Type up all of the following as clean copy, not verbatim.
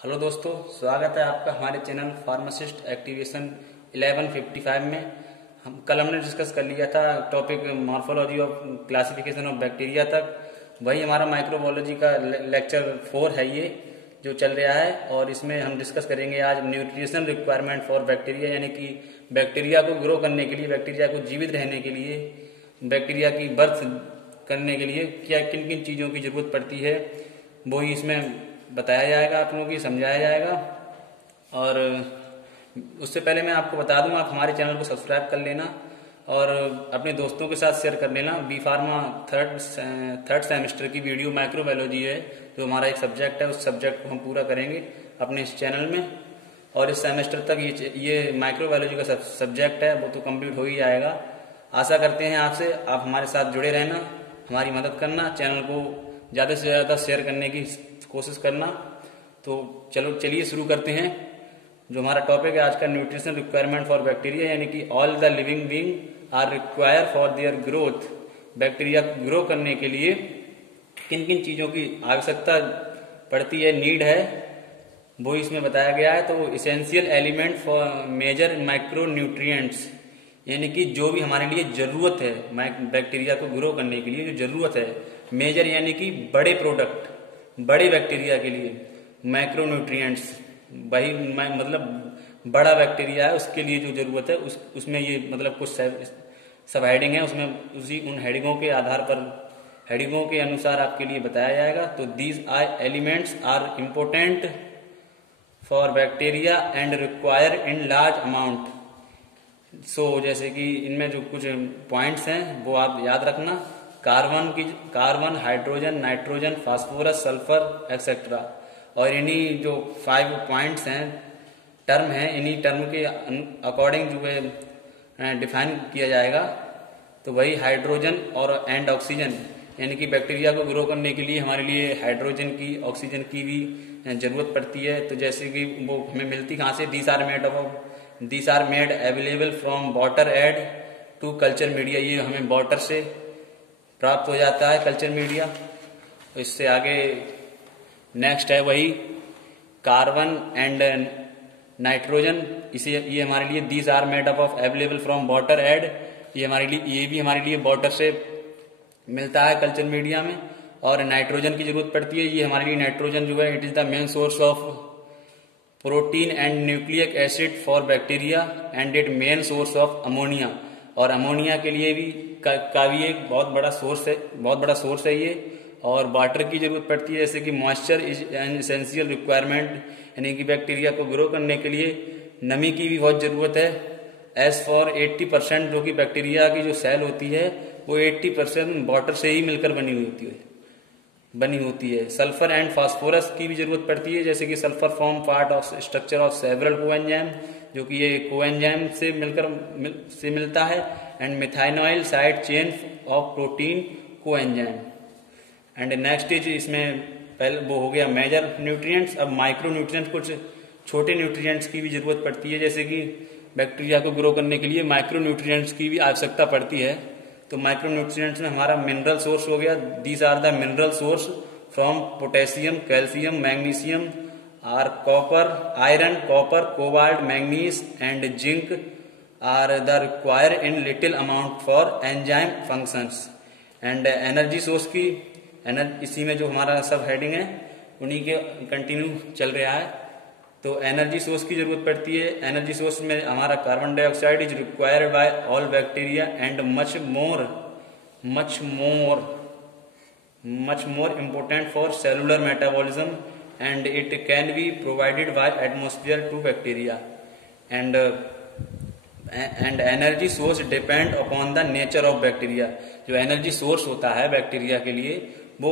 Hello दोस्तों, स्वागत है आपका हमारे चैनल फार्मासिस्ट एक्टिवेशन 1155 में। हमने डिस्कस कर लिया था topic morphology of classification of bacteria तक। वही हमारा माइक्रोबायोलॉजी का लेक्चर 4 है ये जो चल रहा है, और इसमें हम डिस्कस करेंगे आज न्यूट्रिशनल रिक्वायरमेंट फॉर बैक्टीरिया, यानी कि बैक्टीरिया को ग्रो करने के लिए, बैक्टीरिया को जीवित रहने के लिए, बैक्टीरिया की बर्थ करने के लिए क्या किन किन चीज़ों की जरूरत पड़ती है, वो ही इसमें बताया जाएगा, आप लोगों की समझाया जाएगा। और उससे पहले मैं आपको बता दूं, आप हमारे चैनल को सब्सक्राइब कर लेना और अपने दोस्तों के साथ शेयर कर लेना। बी फार्मा थर्ड सेमेस्टर की वीडियो माइक्रोबायोलॉजी है, जो हमारा एक सब्जेक्ट है, उस सब्जेक्ट को हम पूरा करेंगे अपने इस चैनल में। और इस सेमेस्टर तक ये माइक्रोबायोलॉजी का सब्जेक्ट है वो तो कंप्लीट हो ही जाएगा। आशा करते हैं आपसे, आप हमारे साथ जुड़े रहना, हमारी मदद करना, चैनल को ज़्यादा से ज़्यादा शेयर करने की कोशिश करना। तो चलिए शुरू करते हैं। जो हमारा टॉपिक है आज का, न्यूट्रिशन रिक्वायरमेंट फॉर बैक्टीरिया, यानी कि all the living being are require for their growth. Bacteria grow करने के लिए किन किन चीज़ों की आवश्यकता पड़ती है, नीड है, वो इसमें बताया गया है। तो essential element for major micronutrients, यानी कि जो भी हमारे लिए जरूरत है बैक्टीरिया को ग्रो करने के लिए जो जरूरत है, मेजर यानी कि बड़े प्रोडक्ट, बड़े बैक्टीरिया के लिए, माइक्रो न्यूट्रिएंट्स वही मतलब बड़ा बैक्टीरिया है उसके लिए जो जरूरत है, उसमें ये मतलब कुछ सब हेडिंग है, उसमें उन हेडिंगों के आधार पर, हेडिंगों के अनुसार आपके लिए बताया जाएगा। तो these elements are important for bacteria and require in large amount. जैसे कि इनमें जो कुछ पॉइंट्स हैं वो आप याद रखना। Carbon, hydrogen, nitrogen, phosphorus, sulphur etcetera. और इन्हीं जो 5 पॉइंट्स हैं, टर्म हैं, इन्हीं टर्म के अकॉर्डिंग जो है डिफाइन किया जाएगा। तो वही हाइड्रोजन और एंड ऑक्सीजन, यानी कि बैक्टीरिया को ग्रो करने के लिए हमारे लिए हाइड्रोजन की, ऑक्सीजन की भी जरूरत पड़ती है। तो जैसे कि वो हमें मिलती कहाँ से, these are made available from water add to culture media. ये हमें वाटर से प्राप्त हो जाता है, कल्चर मीडिया। तो इससे आगे नेक्स्ट है वही कार्बन एंड नाइट्रोजन। इसे ये हमारे लिए these are made up of available from water add, ये भी हमारे लिए वाटर से मिलता है कल्चर मीडिया में। और नाइट्रोजन की जरूरत पड़ती है, ये हमारे लिए नाइट्रोजन जो है it is the main source of protein and nucleic acid for bacteria and it main source of ammonia. और अमोनिया के लिए भी का भी एक बहुत बड़ा सोर्स है ये। और वाटर की जरूरत पड़ती है, जैसे कि moisture is an essential requirement, यानी कि बैक्टीरिया को ग्रो करने के लिए नमी की भी बहुत जरूरत है। एज फॉर 80% जो कि बैक्टीरिया की जो सेल होती है वो 80% वाटर से ही मिलकर बनी होती है। सल्फर एंड फास्फोरस की भी जरूरत पड़ती है, जैसे कि sulphur form part of structure of several coenzyme, जो कि ये कोएंजाइम से मिलता है। And methionine side chain of protein coenzyme. And next is, इसमें पहले वो हो गया मेजर न्यूट्रिएंट्स। अब माइक्रो न्यूट्रिएंट्स, कुछ छोटे न्यूट्रिएंट्स की भी जरूरत पड़ती है, जैसे कि बैक्टीरिया को ग्रो करने के लिए माइक्रो न्यूट्रिएंट्स की भी आवश्यकता पड़ती है। तो माइक्रो न्यूट्रिएंट्स में हमारा मिनरल सोर्स हो गया, these are the mineral source from potassium, calcium, magnesium are copper, iron, copper, cobalt, manganese and zinc are the require in little amount for enzyme functions. And energy source की, इसी में जो हमारा सब heading है उन्हीं के कंटिन्यू चल रहा है। तो एनर्जी सोर्स की जरूरत पड़ती है। एनर्जी सोर्स में हमारा carbon dioxide is required by all bacteria and much more important for cellular metabolism and it can be provided by atmosphere to bacteria. And energy source depend upon the nature of bacteria. जो energy source होता है bacteria के लिए वो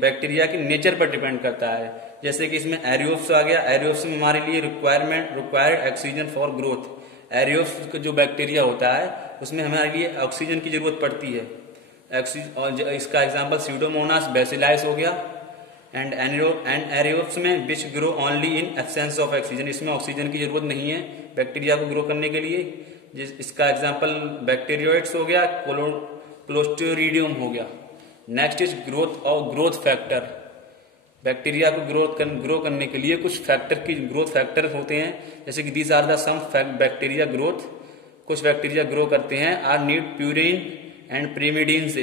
bacteria के nature पर depend करता है। जैसे कि इसमें एरियोप्स आ गया, एरियोप्स में हमारे लिए रिक्वायर्ड ऑक्सीजन फॉर ग्रोथ। एरियोप्स जो बैक्टीरिया होता है उसमें हमारे लिए ऑक्सीजन की जरूरत पड़ती है। और इसका एग्जांपल स्यूडोमोनास बेसिलाइस हो गया। एंड एरियोप्स में which grow only in absence of oxygen, इसमें ऑक्सीजन की जरूरत नहीं है बैक्टीरिया को ग्रो करने के लिए। इसका एग्जांपल बैक्टीरियोइड्स हो गया, क्लोस्ट्रिडियम हो गया। Next is growth factor. Bacteria को ग्रो करने के लिए कुछ ग्रोथ फैक्टर होते हैं, जैसे कि these are the some bacteria growth, कुछ बैक्टीरिया ग्रो करते हैं are need purine and pyrimidine से।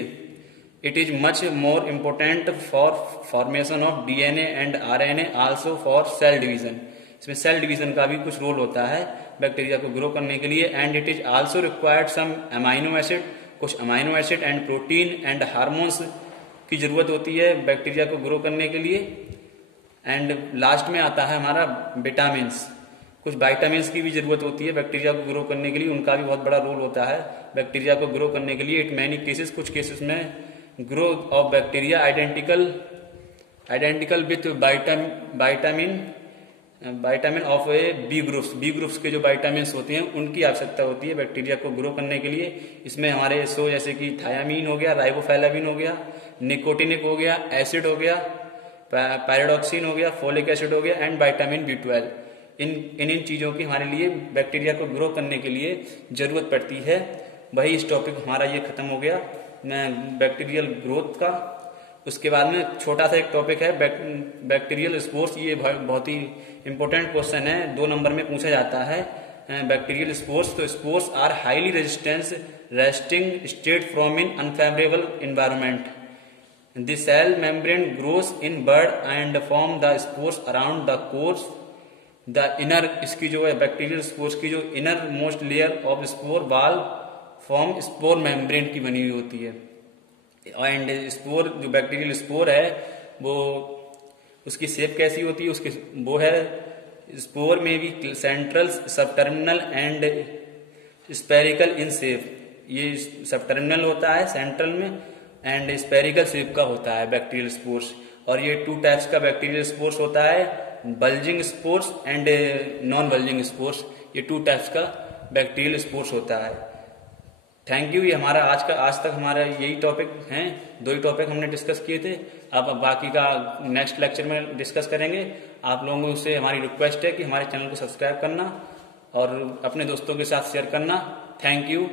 It is much more important for formation of DNA and RNA, also for cell division. इसमें सेल डिवीजन का भी कुछ रोल होता है बैक्टीरिया को ग्रो करने के लिए। And it is also required some amino acid, कुछ amino acid and protein and hormones की जरूरत होती है बैक्टीरिया को ग्रो करने के लिए। एंड लास्ट में आता है हमारा विटामिन्स, कुछ वाइटामिन्स की भी जरूरत होती है बैक्टीरिया को ग्रो करने के लिए, उनका भी बहुत बड़ा रोल होता है बैक्टीरिया को ग्रो करने के लिए। इट मैनी केसेस, कुछ केसेस में growth of bacteria identical with vitamin of A B groups के जो वाइटामिन्स होते हैं उनकी आवश्यकता होती है बैक्टीरिया को ग्रो करने के लिए। इसमें हमारे जैसे कि थायामीन हो गया, राइबोफ्लाविन हो गया, निकोटिनिक हो गया, एसिड हो गया, पैराडॉक्सिन हो गया, फोलिक एसिड हो गया एंड विटामिन B12। इन चीजों की हमारे लिए बैक्टीरिया को ग्रो करने के लिए जरूरत पड़ती है। वही इस टॉपिक हमारा ये खत्म हो गया बैक्टीरियल ग्रोथ का। उसके बाद में छोटा सा एक टॉपिक है बैक्टीरियल स्पोर्स। ये बहुत ही इंपॉर्टेंट क्वेश्चन है, 2 नंबर में पूछा जाता है बैक्टीरियल स्पोर्स। तो spores are highly resisting state from in unfavourable environment. The cell membrane grows in bird and form the spores around the cores the inner. इसकी जो है बैक्टीरियल स्पोर्स की जो innermost layer of spore wall form spore membrane की बनी हुई होती है। एंड स्पोर जो बैक्टीरियल स्पोर है वो उसकी शेप कैसी होती है, उसकी वो है स्पोर में भी central, subterminal and spherical in shape. ये सबटर्मिनल होता है सेंट्रल में एंड स्पेरिकल शेप का होता है बैक्टीरियल स्पोर्स। और ये 2 टाइप्स का बैक्टीरियल स्पोर्स होता है, bulging spores and non bulging spores. ये 2 टाइप्स का बैक्टीरियल स्पोर्स होता है। Thank you. ये हमारा आज तक हमारा यही टॉपिक हैं, 2 ही टॉपिक हमने डिस्कस किए थे। अब बाकी का नेक्स्ट लेक्चर में डिस्कस करेंगे। आप लोगों से हमारी रिक्वेस्ट है कि हमारे चैनल को सब्सक्राइब करना और अपने दोस्तों के साथ शेयर करना। Thank you.